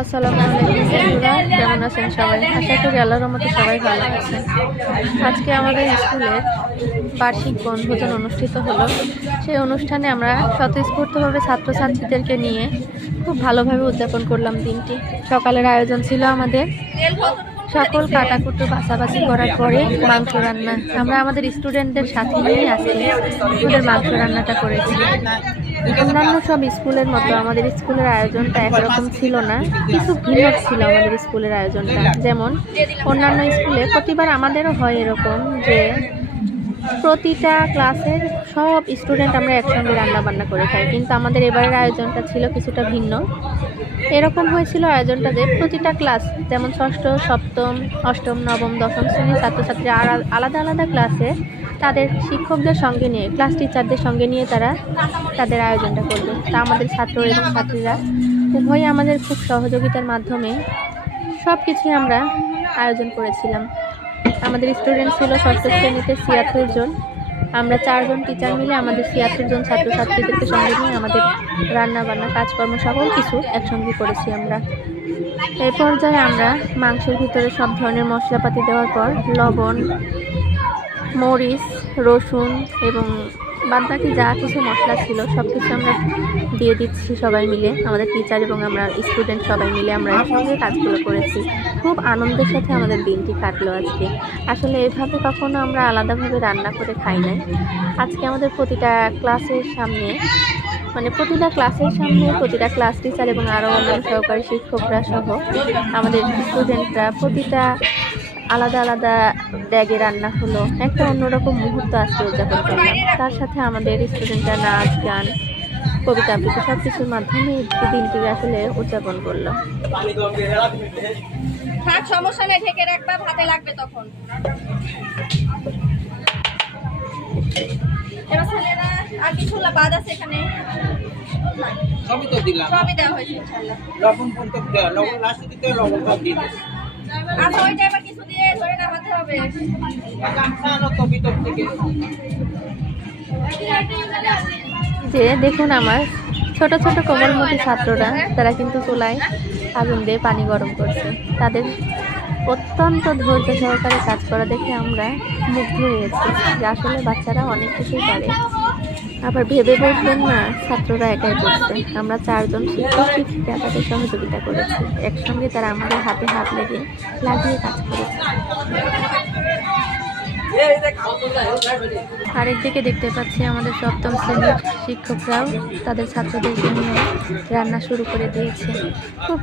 আসসালামু আলাইকুম বন্ধুরা, কেমন আছেন সবাই? আশা করি আল্লাহর রহমতে সবাই ভালো আছেন। আজকে আমাদের স্কুলের বার্ষিক বনভোজন অনুষ্ঠিত হলো। সেই অনুষ্ঠানে আমরা স্বতঃস্ফূর্তভাবে ছাত্রছাত্রীদেরকে নিয়ে খুব ভালোভাবে উদযাপন করলাম দিনটি। সকালের আয়োজন ছিল আমাদের সকল কাটাকুটো বাছাবাছি করার পরে মাংস রান্না। আমরা আমাদের স্টুডেন্টদের সাথে নিয়ে আজকে ওদের মাংস রান্নাটা করেছি। অন্যান্য সব স্কুলের মতো আমাদের স্কুলের আয়োজনটা একরকম ছিল না, কিছু ভিন্ন ছিল আমাদের স্কুলের আয়োজনটা। যেমন অন্যান্য স্কুলে প্রতিবার আমাদেরও হয় এরকম যে প্রতিটা ক্লাসের সব স্টুডেন্ট আমরা একসঙ্গে রান্না বান্না করে খাই, কিন্তু আমাদের এবারের আয়োজনটা ছিল কিছুটা ভিন্ন। এরকম হয়েছিল আয়োজনটা যে প্রতিটা ক্লাস, যেমন ষষ্ঠ, সপ্তম, অষ্টম, নবম, দশম শ্রেণীর ছাত্রছাত্রীরা আলাদা আলাদা ক্লাসে তাদের শিক্ষকদের সঙ্গে নিয়ে, ক্লাস টিচারদের সঙ্গে নিয়ে তারা তাদের আয়োজনটা করবে। তা আমাদের ছাত্র এবং ছাত্রীরা উভয়ই আমাদের খুব সহযোগিতার মাধ্যমে সব কিছুই আমরা আয়োজন করেছিলাম। আমাদের স্টুডেন্ট ছিল ষষ্ঠ শ্রেণীতে ৭৬ জন। আমরা ৪ জন টিচার মিলে আমাদের ৭৬ জন ছাত্রছাত্রীদেরকে সঙ্গে নিয়ে আমাদের রান্না বান্না কাজকর্ম সকল কিছু একসঙ্গে করেছি আমরা। এই পর্যায়ে আমরা মাংসের ভিতরে সব ধরনের মশলাপাতি দেওয়ার পর লবণ, মরিচ, রসুন এবং বাদবাকি যা কিছু মশলা ছিল সব কিছু আমরা দিয়ে দিচ্ছি সবাই মিলে। আমাদের টিচার এবং আমরা স্টুডেন্ট সবাই মিলে আমরা একসঙ্গে কাজগুলো করেছি। খুব আনন্দের সাথে আমাদের দিনটি কাটলো আজকে। আসলে এভাবে কখনো আমরা আলাদাভাবে রান্না করে খাই নাই। আজকে আমাদের প্রতিটা ক্লাসের সামনে, প্রতিটা ক্লাস টিচার এবং আরও অন্যান্য সহকারী শিক্ষকরা সহ আমাদের স্টুডেন্টরা প্রতিটা আলাদা আলাদা ব্যাগে রান্না হলো। একটা অন্যরকম মুহূর্ত আজকে উদযাপন করলাম। তার সাথে আমাদের স্টুডেন্টরা নাচ, গান, কবিতা আবৃত্তি সব কিছুর মাধ্যমে দিনটি আসলে উদযাপন করলো। সমস্যা নেই, ঢেকে রাখবা, ভাতে লাগবে তখন। এবার ছেলেরা আর কিছু বাদ আছে এখানে? সবই তো দিলাম, সবই দেওয়া হয়েছে ইনশাআল্লাহ। লবণ পর্যন্ত দেওয়া, লবণ লাস্টে দিতে হবে, লবণ সব দিয়ে দেবে। আচ্ছা, ওইটা এবার কিছু দিয়ে ধরে নামাতে হবে। যে দেখুন, আমার ছোট ছোট কোমলমতি ছাত্ররা তারা কিন্তু চুলায় আগুন দিয়ে পানি গরম করছে। তাদের অত্যন্ত ধৈর্য সহকারে কাজ করা দেখে আমরা মুগ্ধ হয়েছি যে আসলে বাচ্চারা অনেক কিছুই পারে। আবার ভেবে বসবেন না ছাত্ররা একাই করছে। আমরা 4 জন শিক্ষক শিক্ষিকা তাদের সহযোগিতা করেছি। একসঙ্গে তারা আমাদের হাতে হাত লাগিয়ে কাজ করেছে। আরেকদিকে দেখতে পাচ্ছি আমাদের সপ্তম শ্রেণীর শিক্ষকরাও তাদের ছাত্রদেরকে নিয়ে রান্না শুরু করে দিয়েছে। খুব